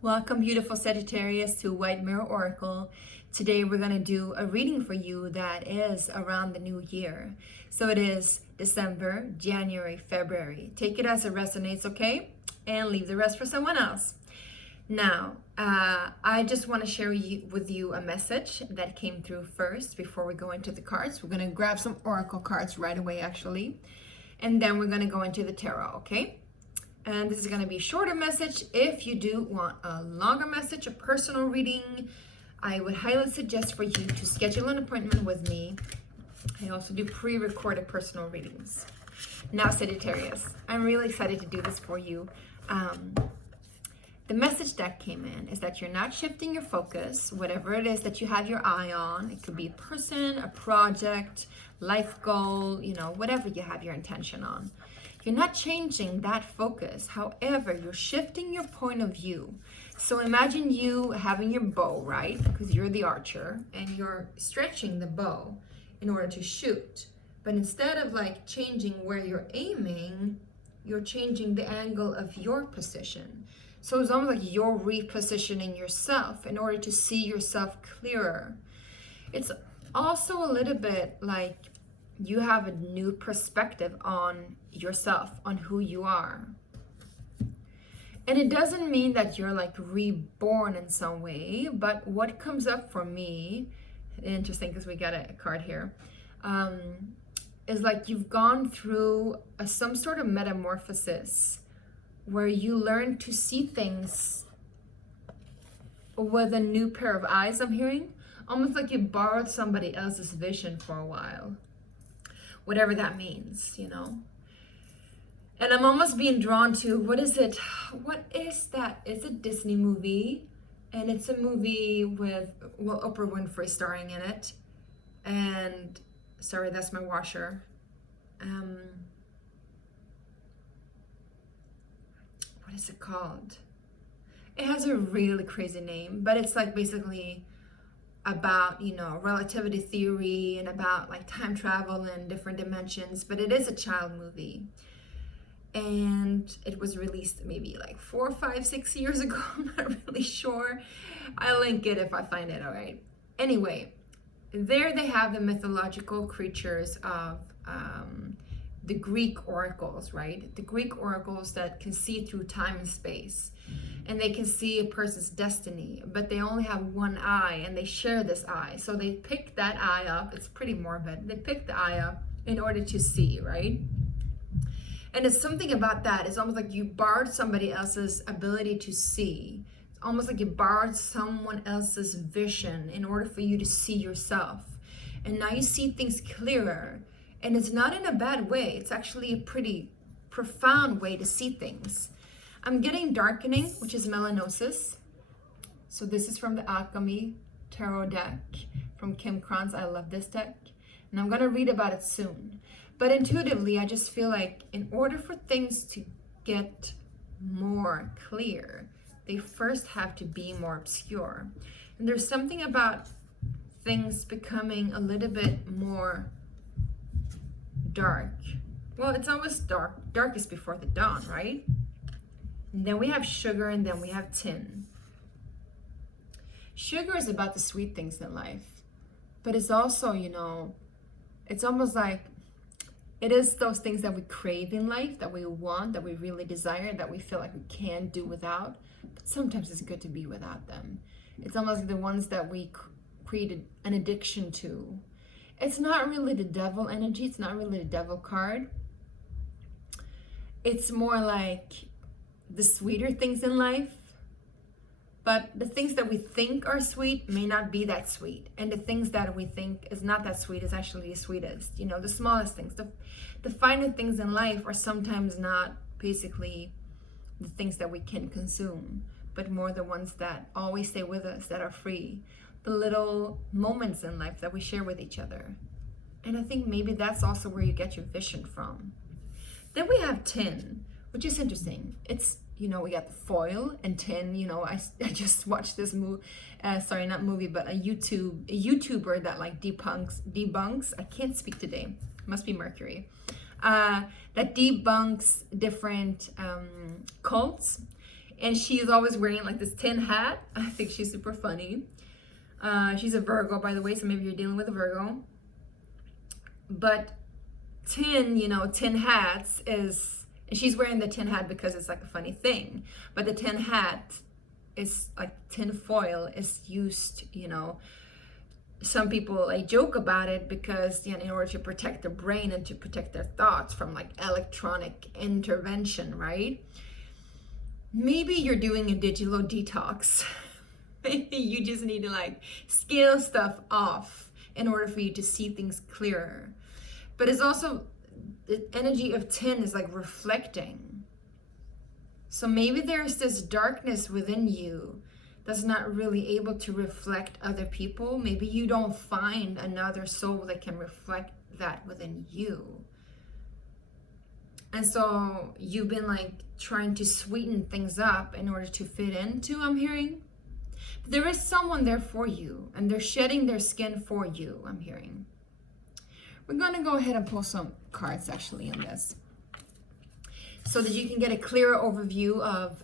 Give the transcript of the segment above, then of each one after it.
Welcome, beautiful Sagittarius, to White Mirror Oracle. Today we're going to do a reading for you that is around the new year. So it is December, January, February. Take it as it resonates, okay? And leave the rest for someone else. Now, I just want to share with you a message that came through first before we go into the cards. We're going to grab some oracle cards right away, actually. And then we're going to go into the tarot, okay? And this is going to be a shorter message. If you do want a longer message, a personal reading, I would highly suggest for you to schedule an appointment with me. I also do pre-recorded personal readings. Now, Sagittarius, I'm really excited to do this for you. The message that came in is that you're not shifting your focus, whatever it is that you have your eye on. It could be a person, a project, life goal, whatever you have your intention on. You're not changing that focus. However, you're shifting your point of view. So imagine you having your bow, right? Because you're the archer and you're stretching the bow in order to shoot. But instead of changing where you're aiming, you're changing the angle of your position. So it's almost like you're repositioning yourself in order to see yourself clearer. It's also a little bit like you have a new perspective on yourself, on who you are. And it doesn't mean that you're reborn in some way, but what comes up for me, interesting because we got a card here, is you've gone through some sort of metamorphosis where you learn to see things with a new pair of eyes, I'm hearing. Almost like you borrowed somebody else's vision for a while. Whatever that means, And I'm almost being drawn to, what is it? What is that? It's a Disney movie. And it's a movie with, Oprah Winfrey starring in it. And, sorry, that's my washer. What is it called? It has a really crazy name, but it's basically about relativity theory and about time travel and different dimensions, but it is a child movie, and it was released maybe 4, 5, 6 years ago. I'm not really sure. I'll link it if I find it. All right, anyway, there they have the mythological creatures of the Greek oracles, right? The Greek oracles that can see through time and space, and they can see a person's destiny, but they only have one eye and they share this eye. So they pick that eye up. It's pretty morbid. They pick the eye up in order to see, right? And it's something about that. It's almost like you borrowed somebody else's ability to see. It's almost like you borrowed someone else's vision in order for you to see yourself. And now you see things clearer. And it's not in a bad way. It's actually a pretty profound way to see things. I'm getting darkening, which is melanosis. So this is from the Alchemy Tarot deck from Kim Kranz. I love this deck. And I'm going to read about it soon. But intuitively, I just feel like in order for things to get more clear, they first have to be more obscure. And there's something about things becoming a little bit more dark. Well, it's always dark. Darkest before the dawn, right? And then we have sugar, and then we have tin. Sugar is about the sweet things in life, but it's also, it's almost like it is those things that we crave in life, that we want, that we really desire, that we feel like we can't do without. But sometimes it's good to be without them. It's almost like the ones that we created an addiction to. It's not really the devil energy. It's not really the devil card. It's more like the sweeter things in life. But the things that we think are sweet may not be that sweet. And the things that we think is not that sweet is actually the sweetest. The smallest things. The finer things in life are sometimes not basically the things that we can consume, but more the ones that always stay with us, that are free. The little moments in life that we share with each other. And I think maybe that's also where you get your vision from. Then we have tin, which is interesting. It's, we got the foil and tin. I just watched this movie, not movie, but a YouTuber that debunks, I can't speak today, must be Mercury, that debunks different cults. And she's always wearing like this tin hat. I think she's super funny. She's a Virgo, by the way, so maybe you're dealing with a Virgo. But tin, you know, tin hats is, and she's wearing the tin hat because it's like a funny thing. But the tin hat is like tin foil is used, you know, some people like joke about it because, you know, in order to protect their brain and to protect their thoughts from like electronic intervention, right? Maybe you're doing a digital detox. Maybe you just need to like scale stuff off in order for you to see things clearer. But it's also, the energy of tin is like reflecting. So maybe there's this darkness within you that's not really able to reflect other people. Maybe you don't find another soul that can reflect that within you. And so you've been like trying to sweeten things up in order to fit into, I'm hearing. But there is someone there for you, and they're shedding their skin for you, I'm hearing. We're gonna go ahead and pull some cards actually in this, so that you can get a clearer overview of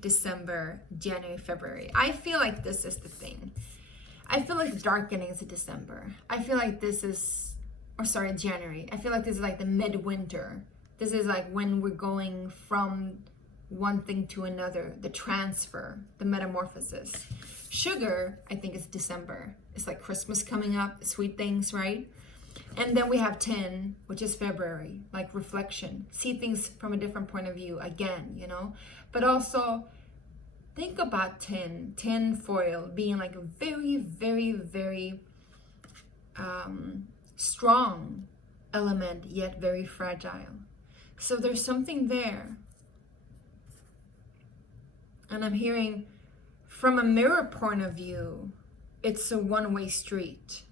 December, January, February. I feel like this is the thing. I feel like darkening is December. I feel like this is, or sorry, January. I feel like this is like the midwinter. This is like when we're going from one thing to another, the transfer, the metamorphosis. Sugar, I think, is December. It's like Christmas coming up, sweet things, right? And then we have tin, which is February, like reflection. See things from a different point of view again, you know? But also, think about tin foil being like a very, very, very strong element, yet very fragile. So there's something there. And I'm hearing, from a mirror point of view, it's a one-way street.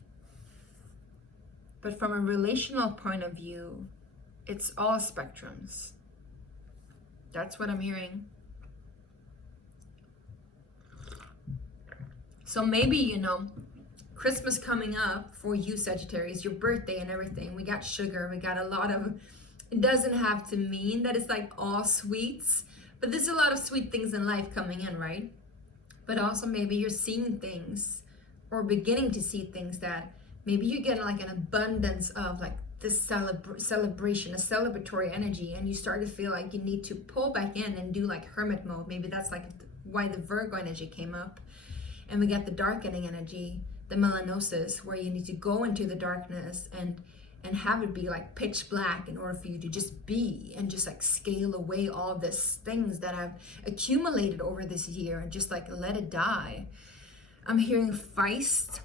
But from a relational point of view, it's all spectrums. That's what I'm hearing. So maybe, you know, Christmas coming up for you, Sagittarius, your birthday and everything. We got sugar, we got a lot of, it doesn't have to mean that it's like all sweets, but there's a lot of sweet things in life coming in, right? But also maybe you're seeing things or beginning to see things that maybe you get like an abundance of like this celebration, a celebratory energy, and you start to feel like you need to pull back in and do like hermit mode. Maybe that's like why the Virgo energy came up. And we got the darkening energy, the melanosis, where you need to go into the darkness and have it be like pitch black in order for you to just be and just like scale away all these things that have accumulated over this year and just like let it die. I'm hearing Feist.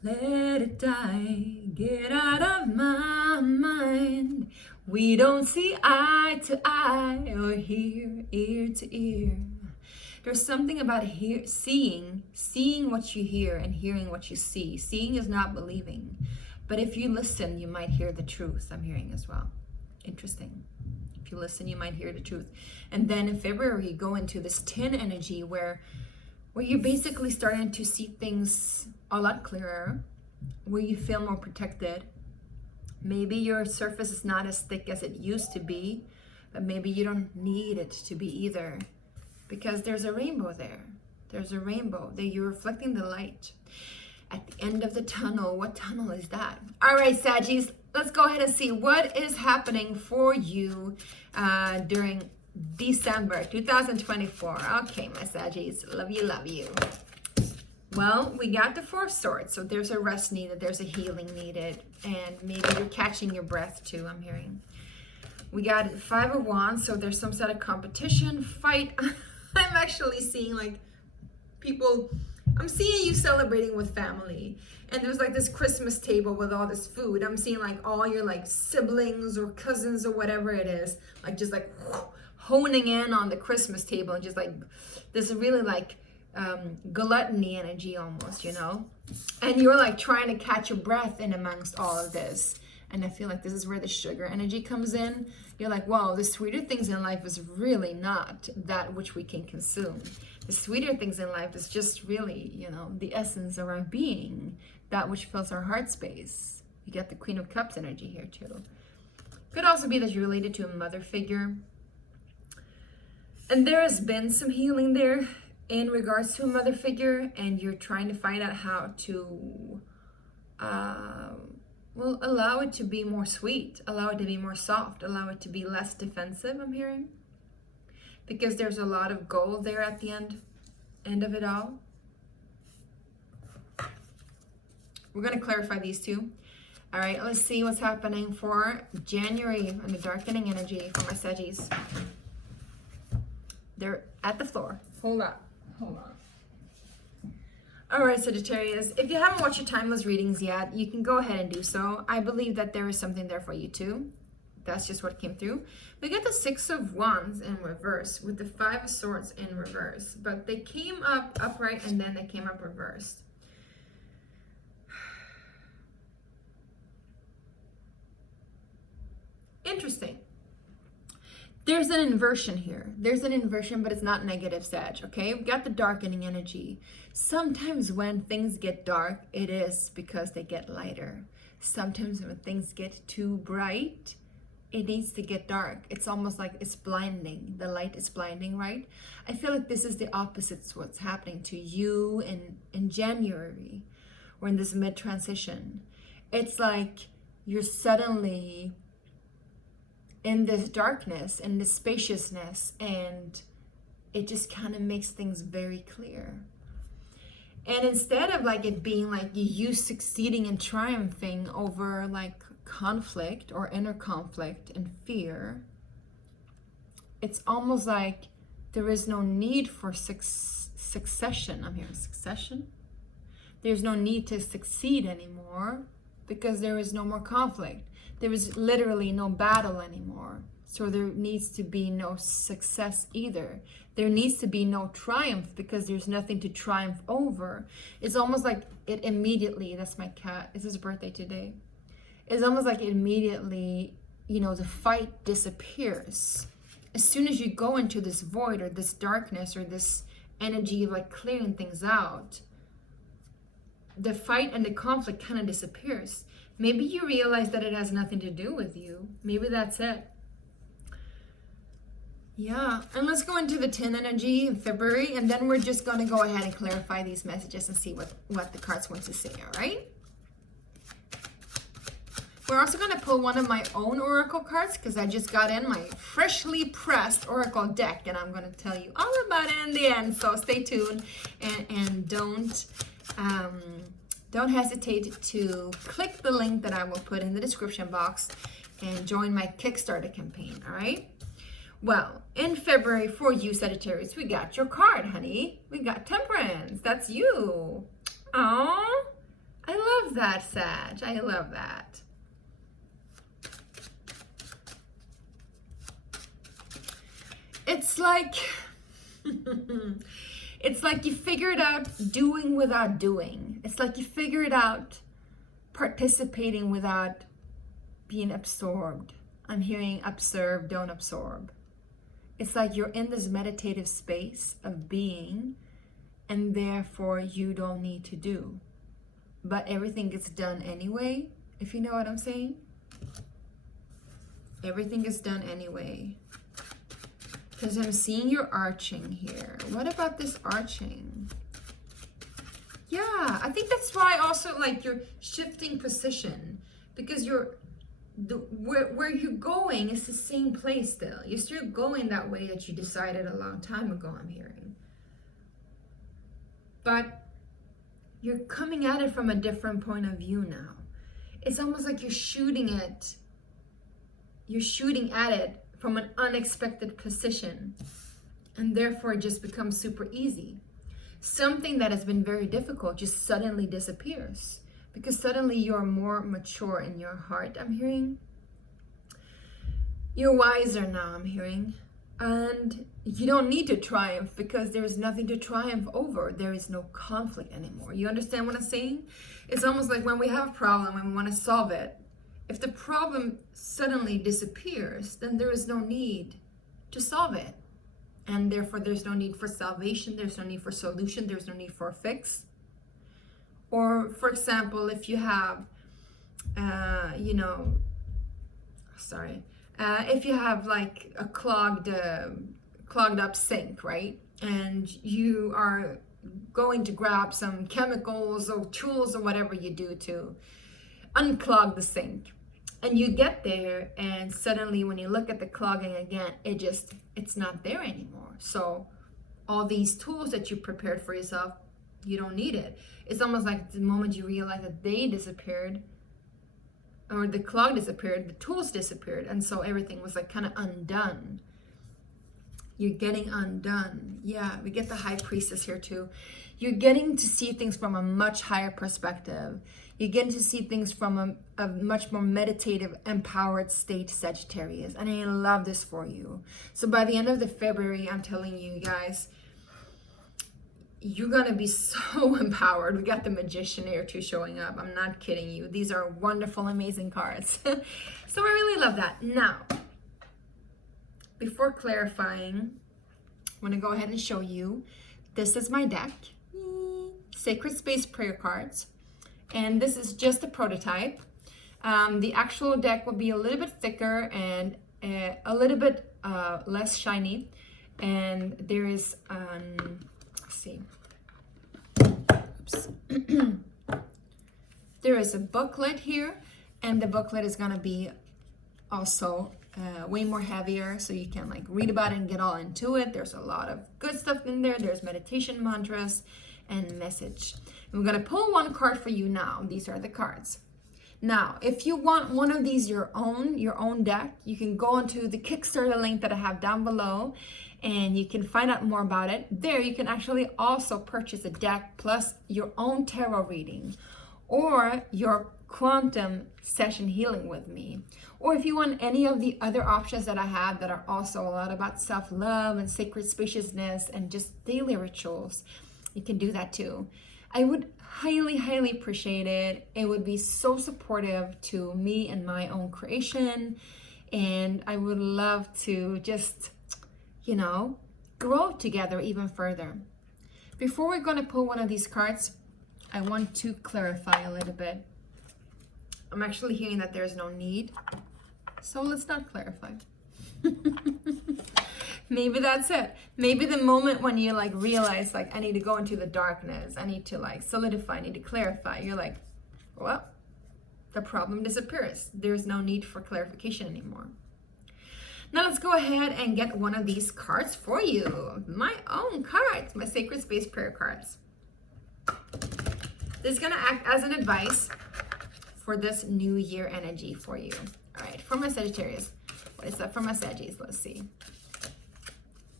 Let it die, get out of my mind. We don't see eye to eye or hear ear to ear. There's something about seeing what you hear and hearing what you see. Seeing is not believing. But if you listen, you might hear the truth, I'm hearing as well. Interesting. If you listen, you might hear the truth. And then in February, you go into this tin energy where you're basically starting to see things a lot clearer, where you feel more protected. Maybe your surface is not as thick as it used to be, but maybe you don't need it to be either, because there's a rainbow there. There's a rainbow that you're reflecting the light at the end of the tunnel. What tunnel is that? All right, Saggies, let's go ahead and see what is happening for you during December 2024. Okay, my Saggies, love you, love you. Well, we got the Four of Swords, so there's a rest needed, there's a healing needed, and maybe you're catching your breath too, I'm hearing. We got Five of Wands, so there's some sort of competition, fight. I'm actually seeing like people, I'm seeing you celebrating with family, and there's like this Christmas table with all this food. I'm seeing like all your like siblings or cousins or whatever it is, like just like honing in on the Christmas table, and just like this really like gluttony energy almost, you know, and you're like trying to catch your breath in amongst all of this. And I feel like this is where the sugar energy comes in. You're like, wow, the sweeter things in life is really not that which we can consume. The sweeter things in life is just really, you know, the essence of our being, that which fills our heart space. You get the Queen of Cups energy here too. Could also be that you're related to a mother figure. And there has been some healing there in regards to a mother figure, and you're trying to find out how to well, allow it to be more sweet, allow it to be more soft, allow it to be less defensive, I'm hearing. Because there's a lot of gold there at the end of it all. We're going to clarify these two. All right, let's see what's happening for January and the darkening energy for my Saggies. They're at the floor. Hold on. All right, Sagittarius, if you haven't watched your timeless readings yet, you can go ahead and do so. I believe that there is something there for you too. That's just what came through. We get the Six of Wands in reverse with the Five of Swords in reverse, but they came up upright and then they came up reversed. Interesting. There's an inversion here. There's an inversion, but it's not negative, Sag, okay? We've got the darkening energy. Sometimes when things get dark, it is because they get lighter. Sometimes when things get too bright, it needs to get dark. It's almost like it's blinding. The light is blinding, right? I feel like this is the opposite to what's happening to you in January or in this mid-transition. It's like you're suddenly in this darkness, in this spaciousness, and it just kind of makes things very clear. And instead of like it being like you succeeding and triumphing over like conflict or inner conflict and fear, it's almost like there is no need for succession. I'm hearing succession. There's no need to succeed anymore because there is no more conflict. There is literally no battle anymore. So there needs to be no success either. There needs to be no triumph because there's nothing to triumph over. It's almost like it immediately, that's my cat, it's his birthday today. It's almost like immediately, you know, the fight disappears. As soon as you go into this void or this darkness or this energy of like clearing things out, the fight and the conflict kind of disappears. Maybe you realize that it has nothing to do with you. Maybe that's it. Yeah, and let's go into the 10 energy in February, and then we're just going to go ahead and clarify these messages and see what the cards want to say, all right? We're also going to pull one of my own oracle cards because I just got in my freshly pressed oracle deck, and I'm going to tell you all about it in the end, so stay tuned and don't hesitate to click the link that I will put in the description box and join my Kickstarter campaign, all right? Well, in February for you, Sagittarius, we got your card, honey. We got Temperance. That's you. Oh, I love that, Sag. I love that. It's like... It's like you figured out doing without doing. It's like you figured out participating without being absorbed. I'm hearing observe, don't absorb. It's like you're in this meditative space of being, and therefore you don't need to do. But everything gets done anyway, if you know what I'm saying. Everything is done anyway. Because I'm seeing your arching here. What about this arching? Yeah, I think that's why also like you're shifting position. Because where you're going is the same place still. You're still going that way that you decided a long time ago, I'm hearing. But you're coming at it from a different point of view now. It's almost like you're shooting at it from an unexpected position, and therefore it just becomes super easy. Something that has been very difficult just suddenly disappears because suddenly you're more mature in your heart, I'm hearing. You're wiser now, I'm hearing. And you don't need to triumph because there is nothing to triumph over. There is no conflict anymore. You understand what I'm saying? It's almost like when we have a problem and we want to solve it, if the problem suddenly disappears, then there is no need to solve it. And therefore, there's no need for salvation. There's no need for solution. There's no need for a fix. Or, for example, if you have, if you have like a clogged clogged up sink, right? And you are going to grab some chemicals or tools or whatever you do to unclog the sink. And you get there, and suddenly when you look at the clogging again, it's not there anymore. So all these tools that you prepared for yourself, you don't need it. It's almost like the moment you realize that they disappeared, or the clog disappeared, the tools disappeared, and so everything was like kind of undone. You're getting undone. Yeah, we get the High Priestess here too. You're getting to see things from a much higher perspective. You're getting to see things from a much more meditative, empowered state, Sagittarius. And I love this for you. So by the end of the February, I'm telling you guys, you're gonna be so empowered. We got the Magician here too showing up. I'm not kidding you. These are wonderful, amazing cards. So I really love that. Now, before clarifying, I'm gonna go ahead and show you. This is my deck, Sacred Space Prayer Cards. And this is just a prototype. The actual deck will be a little bit thicker and a little bit less shiny. And there is, let's see. Oops. There is a booklet here, and the booklet is gonna be also way more heavier, so you can like read about it and get all into it. There's a lot of good stuff in there. There's meditation mantras and message. And we're gonna pull one card for you now. These are the cards. Now, if you want one of these your own deck, you can go onto the Kickstarter link that I have down below, and you can find out more about it. There, you can actually also purchase a deck plus your own tarot reading, or your quantum session healing with me. Or if you want any of the other options that I have that are also a lot about self-love and sacred spaciousness and just daily rituals, you can do that too. I would highly, highly appreciate it. It would be so supportive to me and my own creation. And I would love to just, you know, grow together even further. Before we're going to pull one of these cards, I want to clarify a little bit. I'm actually hearing that there's no need, so let's not clarify. Maybe that's it. Maybe the moment when you like realize like I need to go into the darkness, I need to like solidify, I need to clarify, you're like, well, the problem disappears. There's no need for clarification anymore. Now let's go ahead and get one of these cards for you. My own cards, my Sacred Space Prayer cards. This is gonna act as an advice for this new year energy for you. All right, for my Sagittarius. What is that for my Saggies? Let's see.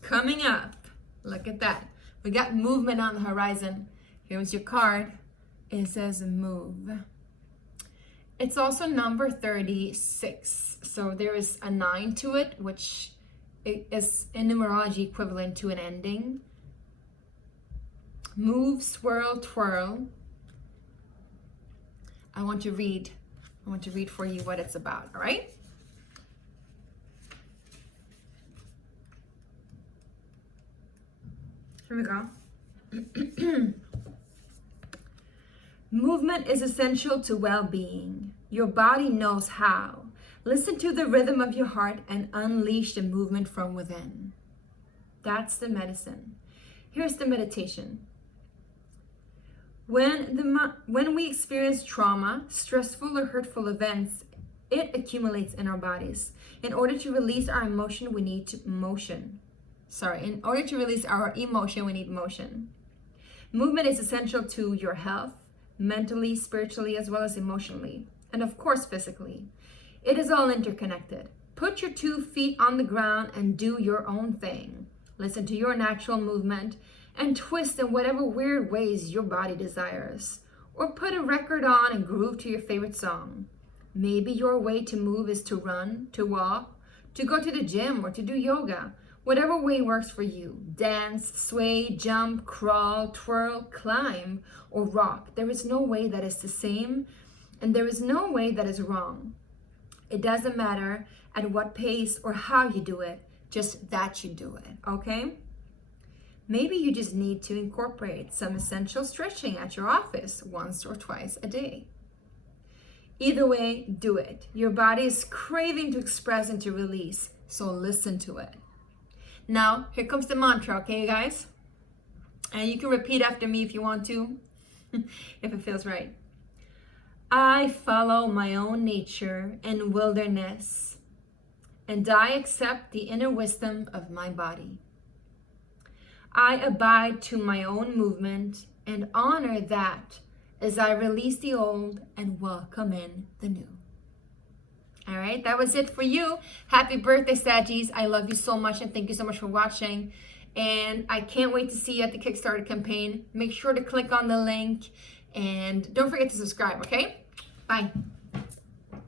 Coming up, look at that. We got movement on the horizon. Here's your card. It says move. It's also number 36. So there is a 9 to it, which is in numerology equivalent to an ending. Move, swirl, twirl. I want to read for you what it's about, all right? Here we go. Movement is essential to well-being. Your body knows how. Listen to the rhythm of your heart and unleash the movement from within. That's the medicine. Here's the meditation. When we experience trauma, stressful or hurtful events, it accumulates in our bodies. In order to release our emotion, we need motion. In order to release our emotion, we need motion. Movement is essential to your health, mentally, spiritually, as well as emotionally, and of course, physically. It is all interconnected. Put your 2 feet on the ground and do your own thing. Listen to your natural movement and twist in whatever weird ways your body desires. Or put a record on and groove to your favorite song. Maybe your way to move is to run, to walk, to go to the gym, or to do yoga. Whatever way works for you. Dance, sway, jump, crawl, twirl, climb, or rock. There is no way that is the same, and there is no way that is wrong. It doesn't matter at what pace or how you do it, just that you do it, okay? Maybe you just need to incorporate some essential stretching at your office once or twice a day. Either way, do it. Your body is craving to express and to release, so listen to it. Now, here comes the mantra, okay, guys? And you can repeat after me if you want to, if it feels right. I follow my own nature and wilderness, and I accept the inner wisdom of my body. I abide to my own movement and honor that as I release the old and welcome in the new. All right, that was it for you. Happy birthday, Saggies. I love you so much and thank you so much for watching. And I can't wait to see you at the Kickstarter campaign. Make sure to click on the link and don't forget to subscribe, okay? Bye.